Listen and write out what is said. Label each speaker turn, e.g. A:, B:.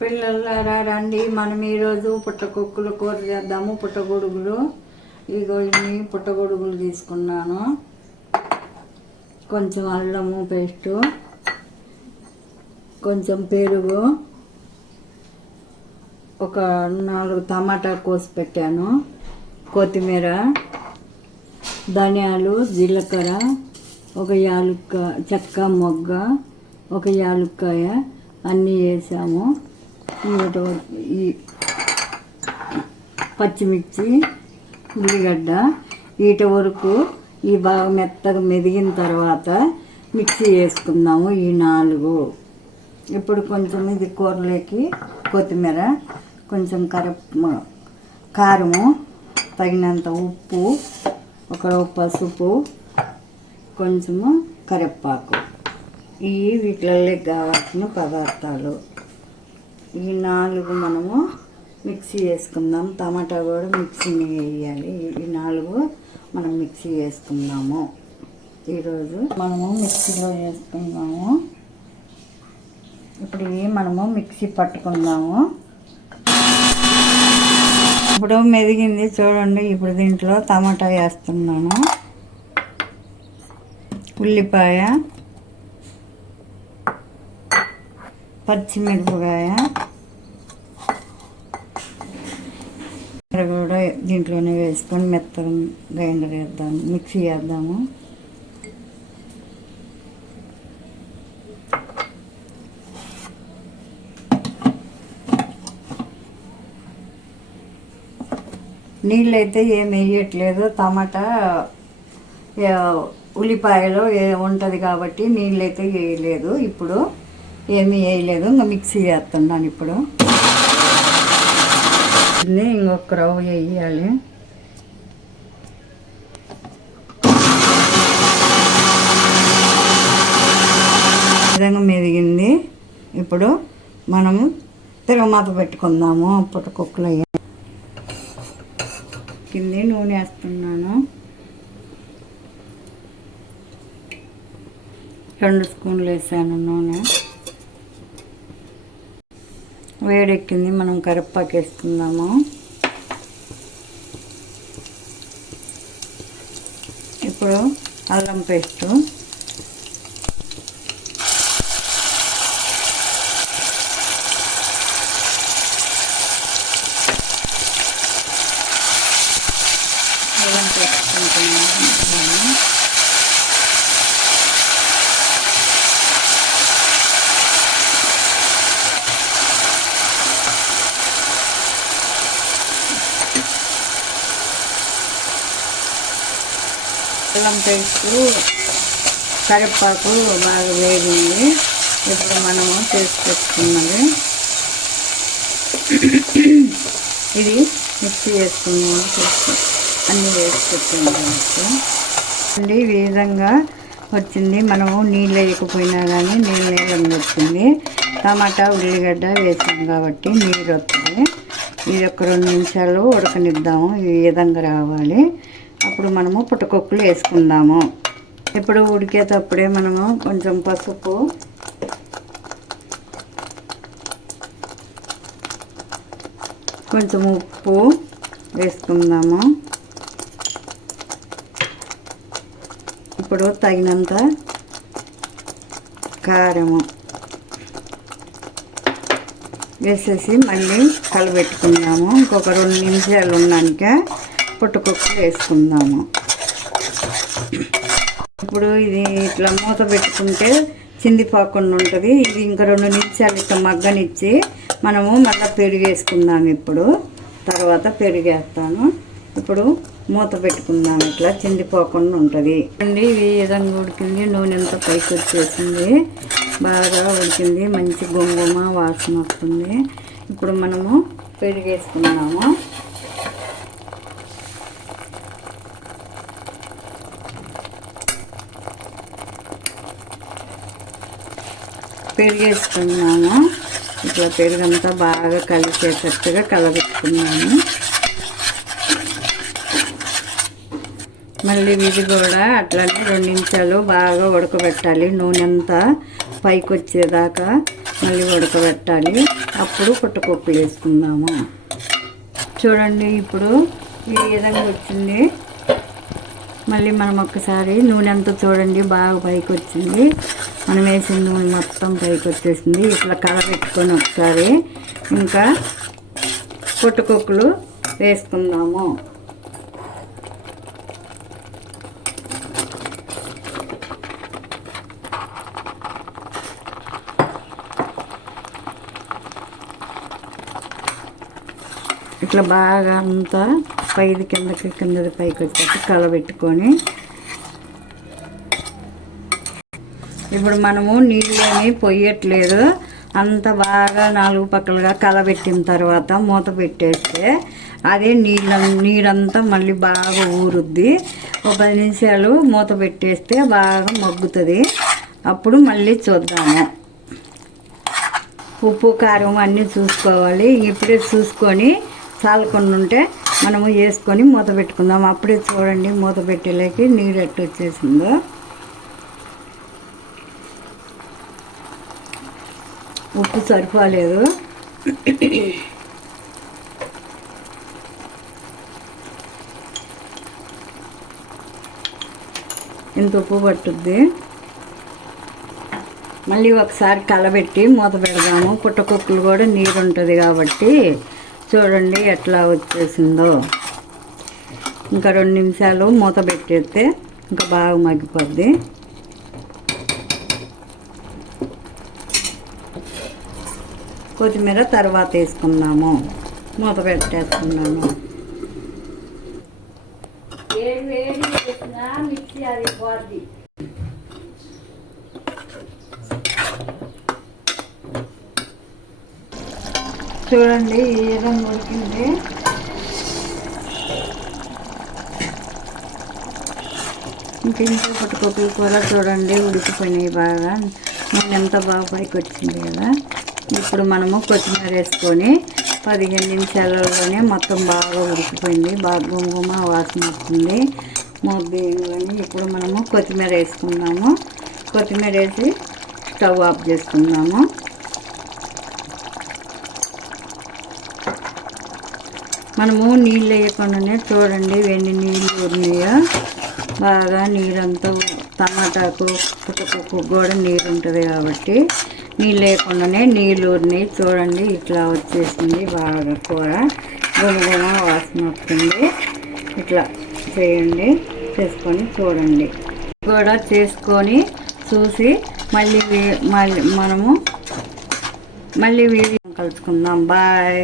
A: పిల్లలారా రండి. మనం ఈరోజు పుట్టకొక్కుల కూర చేద్దాము. పుట్టగొడుగులు ఇగో ఇన్ని పుట్టగొడుగులు తీసుకున్నాను. కొంచెం అల్లము పేస్టు. కొంచెం పెరుగు. ఒక నాలుగు టమాటా కోసి పెట్టాను. కొత్తిమీర ధనియాలు జీలకర్ర ఒక యాలుక్క చెక్క మొగ్గ ఒక యాలుక్కాయ అన్నీ వేసాము. ఈ పచ్చిమిర్చి ఉల్లిగడ్డ వీటి వరకు ఈ బాగా మెత్తగా మెదిగిన తర్వాత మిక్సీ వేసుకుందాము ఈ నాలుగు. ఇప్పుడు కొంచెం ఇది కూరలోకి కొత్తిమీర కొంచెం కర కారము తగినంత ఉప్పు ఒక పసుపు కొంచెము కరివేపాకు. ఇవి వీటిల్లో కావాల్సిన పదార్థాలు. ఈ నాలుగు మనము మిక్సీ వేసుకుందాం. టమాటా కూడా మిక్సీని వేయాలి. ఈ నాలుగు మనం మిక్సీ వేసుకుందాము. ఈరోజు మనము మిక్సీలో వేసుకుందాము. ఇప్పుడు ఇవి మనము మిక్సీ పట్టుకుందాము. ఇప్పుడు మెదిగింది చూడండి. ఇప్పుడు దీంట్లో టమాటా వేస్తున్నాను. ఉల్లిపాయ పచ్చిమిరపకాయ కూడా దీంట్లోనే వేసుకొని మెత్తగా గ్రైండర్ వేద్దాం మిక్సీ వేద్దాము నీళ్ళు అయితే ఏం వేయట్లేదు. టమాటా ఉల్లిపాయలో ఉల్లిపాయలు ఏ- ఉంటుంది కాబట్టి నీళ్ళు అయితే వేయలేదు. ఇప్పుడు ఏమీ వేయలేదు ఇంకా మిక్సీ వేస్తున్నాను ఇప్పుడు. ఇంకొక రవ్వ వేయాలి. విధంగా మెదిగింది. ఇప్పుడు మనము తిరగమాత పెట్టుకుందాము పుట్టకుక్కలు అయ్యి. కింది నూనె వేస్తున్నాను. రెండు స్పూన్లు వేసాను నూనె. వేడెక్కింది మనం కరివేపాకు వేసుకుందాము. ఇప్పుడు అల్లం పేస్టు. అల్లం పేస్ట్ కొంచెం అల్లం పేస్టు కరివేపాకు బాగా వేగింది. ఇప్పుడు మనము చేసి పెట్టుకున్నది. ఇది మిక్సీ వేసుకున్నాము చేసి అన్నీ వేసి పెట్టుకుంటాము అండి ఈ విధంగా వచ్చింది. మనము నీళ్ళు వేయకపోయినా కానీ నీళ్ళు వేయడం వచ్చింది టమాటా ఉల్లిగడ్డ వేసాం కాబట్టి నీరు వస్తుంది. ఇది ఒక రెండు నిమిషాలు ఉడకనిద్దాము. ఈ విధంగా రావాలి. అప్పుడు మనము పుట్టకొక్కులు వేసుకుందాము. ఇప్పుడు ఉడికేటప్పుడే మనము కొంచెం పసుపు కొంచెం ఉప్పు వేసుకుందాము. ఇప్పుడు తగినంత కారము వేసేసి మళ్ళీ కలబెట్టుకుందాము ఇంకొక రెండు నిమిషాలు ఉన్నాక పుట్టుకొక్క వేసుకుందాము. ఇప్పుడు ఇది ఇట్లా మూత పెట్టుకుంటే చిందిపోకుండా ఉంటుంది. ఇది ఇంకా రెండు నిమిషాలు ఇట్లా మగ్గనిచ్చి మనము మళ్ళీ పెరుగు ఇప్పుడు. తర్వాత పెరిగేస్తాను ఇప్పుడు మూత పెట్టుకుందాం ఇట్లా చిందిపోకుండా ఉంటుంది. అండి ఇది విధంగా ఉడికింది? నూనె అంతా పైకి వచ్చేసింది. బాగా ఉడికింది. మంచి గొంగుమ వాసన వస్తుంది. ఇప్పుడు మనము పెరుగు పెరిగేసుకున్నాము ఇట్లా పెరుగంతా బాగా కలిసేటట్టుగా కలబెట్టుకున్నాము మళ్ళీ ఇది కూడా అట్లాంటి రెండు నిమిషాలు బాగా ఉడకబెట్టాలి. నూనె అంతా పైకి వచ్చేదాకా మళ్ళీ ఉడకబెట్టాలి. అప్పుడు పుట్టకొక్కులు వేసుకుందాము. చూడండి ఇప్పుడు ఈ విధంగా వచ్చింది. మళ్ళీ మనం ఒక్కసారి నూనె అంతా చూడండి బాగా పైకి వచ్చింది మనం వేసిన నూనె మొత్తం పైకి వచ్చేసింది. ఇట్లా కలబెట్టుకొని ఒకసారి ఇంకా పుట్టుకొక్కులు వేసుకుందాము. ఇట్లా బాగా అంతా పైది కిందకి కిందది పైకి వచ్చేసి కలబెట్టుకొని ఇప్పుడు మనము నీళ్ళని పొయ్యట్లేదు. అంత బాగా నాలుగు పక్కలుగా కలబెట్టిన తర్వాత మూత పెట్టేస్తే అదే నీళ్ళ నీరంతా మళ్ళీ బాగా ఊరుద్ది. ఒక పది నిమిషాలు మూత పెట్టేస్తే బాగా మగ్గుతుంది. అప్పుడు మళ్ళీ చూద్దాము. ఉప్పు కారం అన్నీ చూసుకోవాలి. ఇప్పుడే చూసుకొని చాలకుండా ఉంటే మనము వేసుకొని మూత పెట్టుకుందాం. అప్పుడే చూడండి మూత పెట్టేలేకి నీరు ఎట్టు వచ్చేసిందో ఉప్పు సరిపోలేదు. ఇంత ఉప్పు పట్టుద్ది. మళ్ళీ ఒకసారి కలబెట్టి మూత పెడదాము. పుట్టకుక్కలు కూడా నీరు ఉంటుంది కాబట్టి చూడండి ఎట్లా వచ్చేసిందో. ఇంకా రెండు నిమిషాలు మూత పెట్టేస్తే ఇంకా బాగా మగ్గిపోద్ది. కొత్తిమీర తర్వాత వేసుకున్నాము మూత పెట్టేసుకున్నాము చూడండి విధంగా ఉడికింది. ఇంకా ఇంట్లో పట్టుకోపి కూర చూడండి ఉడికిపోయినాయి బాగా. నేను ఎంత బాగా పైకి వచ్చింది కదా. ఇప్పుడు మనము కొత్తిమీర వేసుకొని పదిహేను నిమిషాలలోనే మొత్తం బాగా ఉడికిపోయింది. బాగా గుమగుమ వాసన వస్తుంది. మొగ్గని ఇప్పుడు మనము కొత్తిమీర వేసుకుందాము. కొత్తిమీర వేసి స్టవ్ ఆఫ్ చేసుకుందాము. మనము నీళ్ళు వేయకుండానే చూడండి వెండి నీళ్ళు ఉన్నాయో? బాగా నీరంతా టమాటాకు పుట్టపప్పు కూడా నీరు ఉంటుంది కాబట్టి నీళ్ళు లేకుండానే నీళ్ళు ఉన్నాయి చూడండి ఇట్లా వచ్చేసింది బాగా కూర. గుమగుమ వాసన వస్తుంది. ఇట్లా చేయండి చేసుకొని చూడండి. కూడా చేసుకొని చూసి మళ్ళీ మళ్ళీ మనము మళ్ళీ వీడియో కలుసుకుందాం. బాయ్.